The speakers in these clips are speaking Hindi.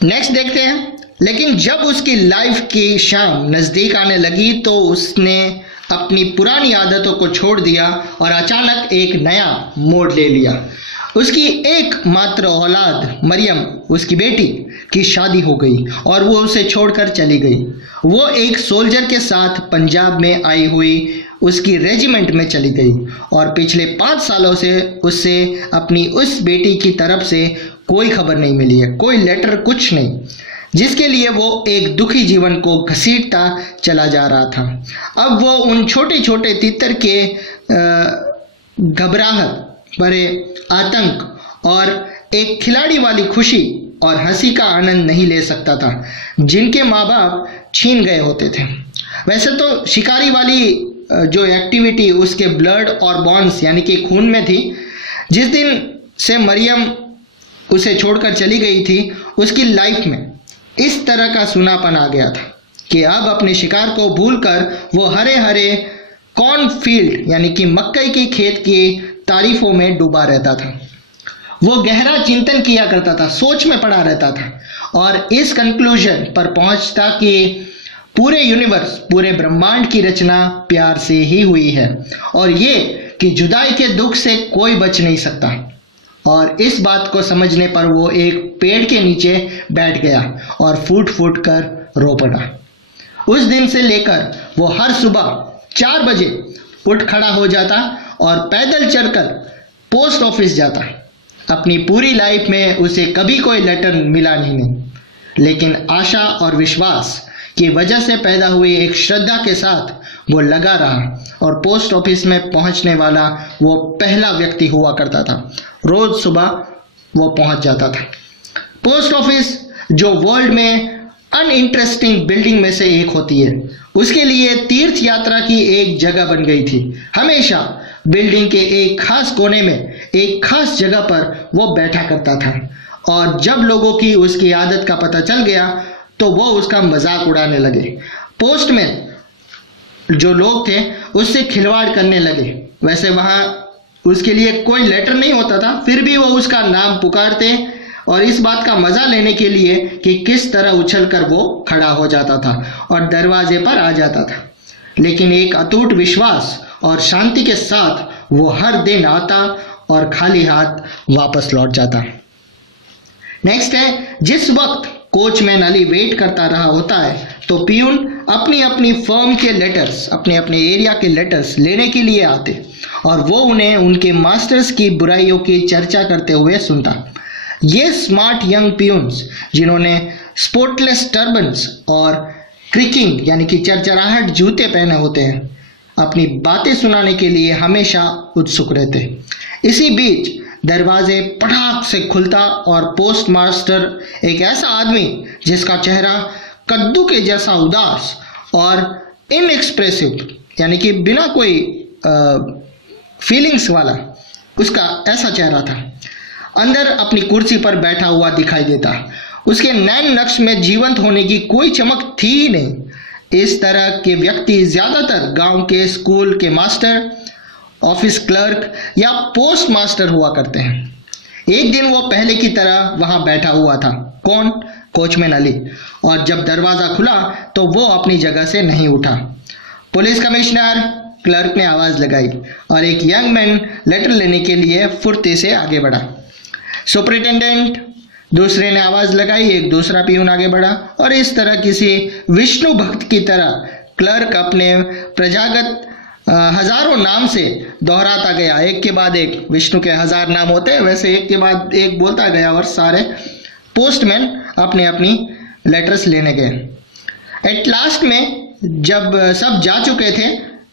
नेक्स्ट देखते हैं। लेकिन जब उसकी लाइफ की शाम नज़दीक आने लगी तो उसने अपनी पुरानी आदतों को छोड़ दिया और अचानक एक नया मोड़ ले लिया। उसकी एकमात्र औलाद मरियम, उसकी बेटी की शादी हो गई और वो उसे छोड़कर चली गई। वो एक सोल्जर के साथ पंजाब में आई हुई उसकी रेजिमेंट में चली गई और पिछले 5 सालों से उससे अपनी उस बेटी की तरफ से कोई खबर नहीं मिली है, कोई लेटर, कुछ नहीं, जिसके लिए वो एक दुखी जीवन को घसीटता चला जा रहा था। अब वो उन छोटे छोटे तीतर के घबराहट भरे आतंक और एक खिलाड़ी वाली खुशी और हंसी का आनंद नहीं ले सकता था जिनके माँ बाप छीन गए होते थे। वैसे तो शिकारी वाली जो एक्टिविटी उसके ब्लड और बॉन्स यानी कि खून में थी। जिस दिन से मरियम उसे छोड़कर चली गई थी उसकी लाइफ में इस तरह का सूनापन आ गया था कि अब अपने शिकार को भूलकर वो हरे हरे कॉर्नफील्ड यानी कि मक्कई की खेत की तारीफों में डूबा रहता था। वो गहरा चिंतन किया करता था, सोच में पड़ा रहता था और इस कंक्लूजन पर पहुंचता कि पूरे यूनिवर्स, पूरे ब्रह्मांड की रचना प्यार से ही हुई है और ये कि जुदाई के दुख से कोई बच नहीं सकता। और इस बात को समझने पर वो एक पेड़ के नीचे बैठ गया और फूट फूट कर रो पड़ा। उस दिन से लेकर वो हर सुबह 4 बजे उठ खड़ा हो जाता और पैदल चलकर पोस्ट ऑफिस जाता। अपनी पूरी लाइफ में उसे कभी कोई लेटर मिला नहीं, लेकिन आशा और विश्वास की वजह से पैदा हुई एक श्रद्धा के साथ वो लगा रहा और पोस्ट ऑफिस में पहुंचने वाला वो पहला व्यक्ति हुआ करता था। रोज सुबह वो पहुंच जाता था। पोस्ट ऑफिस जो वर्ल्ड में अनइंटरेस्टिंग बिल्डिंग में से एक होती है, उसके लिए तीर्थ यात्रा की एक जगह बन गई थी। हमेशा बिल्डिंग के एक खास कोने में एक खास जगह पर वो बैठा करता था और जब लोगों की उसकी आदत का पता चल गया तो वो उसका मजाक उड़ाने लगे। पोस्टमैन जो लोग थे उससे खिलवाड़ करने लगे। वैसे वहाँ उसके लिए कोई लेटर नहीं होता था, फिर भी वो उसका नाम पुकारते और इस बात का मजा लेने के लिए कि किस तरह उछलकर वो खड़ा हो जाता था और दरवाजे पर आ जाता था। लेकिन एक अटूट विश्वास और शांति के साथ वो हर दिन आता और खाली हाथ वापस लौट जाता। नेक्स्ट है, जिस वक्त कोचमैन अली वेट करता रहा होता है तो पियून अपनी अपनी फर्म के लेटर्स, अपने अपने एरिया के लेटर्स लेने के लिए आते और वो उन्हें उनके मास्टर्स की बुराइयों की चर्चा करते हुए सुनता। ये स्मार्ट यंग पियून्स जिन्होंने स्पोर्टलेस टर्बन्स और क्रिकिंग यानी कि चरचराहट जूते पहने होते हैं, अपनी बातें सुनाने के लिए हमेशा उत्सुक रहते। इसी बीच दरवाजे पटाख से खुलता और पोस्ट मास्टर, एक ऐसा आदमी जिसका चेहरा कद्दू के जैसा उदास और इनएक्सप्रेसिव यानी कि बिना कोई फीलिंग्स वाला, उसका ऐसा चेहरा था, अंदर अपनी कुर्सी पर बैठा हुआ दिखाई देता। उसके नैन नक्श में जीवंत होने की कोई चमक थी ही नहीं। इस तरह के व्यक्ति ज्यादातर गांव के स्कूल के मास्टर, ऑफिस क्लर्क या पोस्ट मास्टर हुआ करते हैं। एक दिन वो पहले की तरह वहां बैठा हुआ था। कौन? कोचमैन अली। और जब दरवाजा खुला तो वो अपनी जगह से नहीं उठा। पुलिस कमिश्नर, क्लर्क ने आवाज लगाई और एक यंग मैन लेटर लेने के लिए फुर्ती से आगे बढ़ा। सुपरिटेंडेंट, दूसरे ने आवाज लगाई, एक दूसरा पियून आगे बढ़ा और इस तरह किसी विष्णु भक्त की तरह क्लर्क अपने प्रजागत हजारों नाम से दोहराता गया। एक के बाद एक, विष्णु के 1000 नाम होते हैं, वैसे एक के बाद एक बोलता गया और सारे पोस्टमैन अपने अपनी लेटर्स लेने गए। एट लास्ट में जब सब जा चुके थे,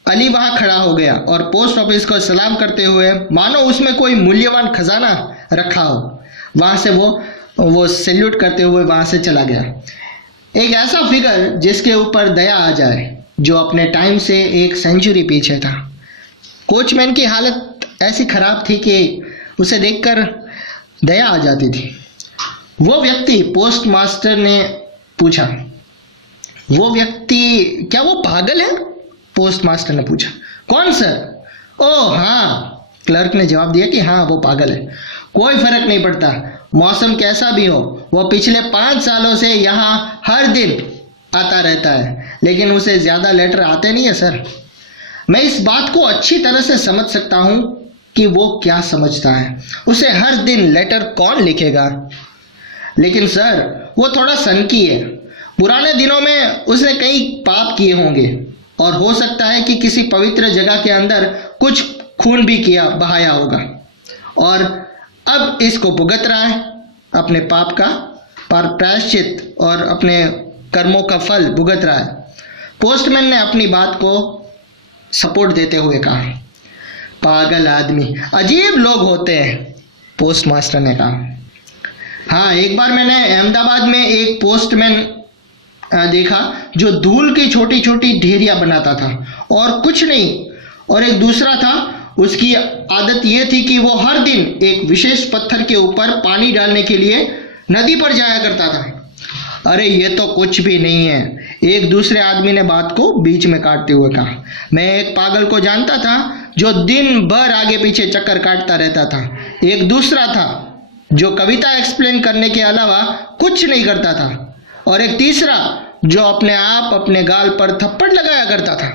अली वहां खड़ा हो गया और पोस्ट ऑफिस को सलाम करते हुए मानो उसमें कोई मूल्यवान खजाना रखा हो, वहां से वो सैल्यूट करते हुए वहां से चला गया। एक ऐसा फिगर जिसके ऊपर दया आ जाए, जो अपने टाइम से 1 सेंचुरी पीछे था। कोचमैन की हालत ऐसी खराब थी कि उसे देखकर दया आ जाती थी। वो व्यक्ति, पोस्ट मास्टर ने पूछा, वो व्यक्ति क्या वो पागल है? पोस्ट मास्टर ने पूछा। कौन सर? ओह हाँ, क्लर्क ने जवाब दिया कि हाँ वो पागल है। कोई फर्क नहीं पड़ता, मौसम कैसा भी हो, वो पिछले 5 सालों से यहाँ हर दिन आता रहता है, लेकिन उसे ज़्यादा लेटर आते नहीं है सर। मैं इस बात को अच्छी तरह से समझ सकता हूँ कि वो क्या समझता है, उसे हर दिन लेटर कौन लिखेगा। लेकिन सर वो थोड़ा सनकी है, पुराने दिनों में उसने कई पाप किए होंगे और हो सकता है कि किसी पवित्र जगह के अंदर कुछ खून भी बहाया होगा और अब इसको भुगत रहा है, अपने पाप का प्रायश्चित और अपने कर्मों का फल भुगत रहा है। पोस्टमैन ने अपनी बात को सपोर्ट देते हुए कहा, पागल आदमी, अजीब लोग होते हैं, पोस्टमास्टर ने कहा। हाँ, एक बार मैंने अहमदाबाद में एक पोस्टमैन देखा जो धूल की छोटी छोटी ढेरियां बनाता था और कुछ नहीं। और एक दूसरा था, उसकी आदत यह थी कि वो हर दिन एक विशेष पत्थर के ऊपर पानी डालने के लिए नदी पर जाया करता था। अरे ये तो कुछ भी नहीं है, एक दूसरे आदमी ने बात को बीच में काटते हुए कहा। मैं एक पागल को जानता था जो दिन भर आगे पीछे चक्कर काटता रहता था। एक दूसरा था जो कविता एक्सप्लेन करने के अलावा कुछ नहीं करता था और एक तीसरा जो अपने आप अपने गाल पर थप्पड़ लगाया करता था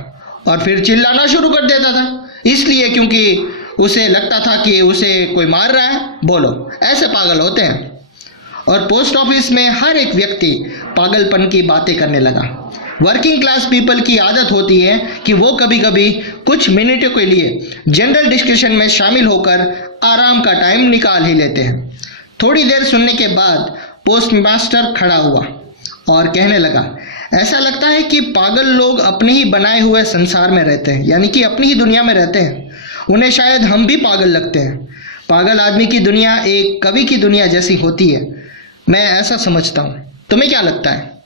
और फिर चिल्लाना शुरू कर देता था, इसलिए क्योंकि उसे लगता था कि उसे कोई मार रहा है। बोलो, ऐसे पागल होते हैं। और पोस्ट ऑफिस में हर एक व्यक्ति पागलपन की बातें करने लगा। वर्किंग क्लास पीपल की आदत होती है कि वो कभी कभी कुछ मिनटों के लिए जनरल डिस्कशन में शामिल होकर आराम का टाइम निकाल ही लेते हैं। थोड़ी देर सुनने के बाद पोस्टमास्टर खड़ा हुआ और कहने लगा, ऐसा लगता है कि पागल लोग अपने ही बनाए हुए संसार में रहते हैं, यानी कि अपनी ही दुनिया में रहते हैं। उन्हें शायद हम भी पागल लगते हैं। पागल आदमी की दुनिया एक कवि की दुनिया जैसी होती है, मैं ऐसा समझता हूँ। तुम्हें क्या लगता है?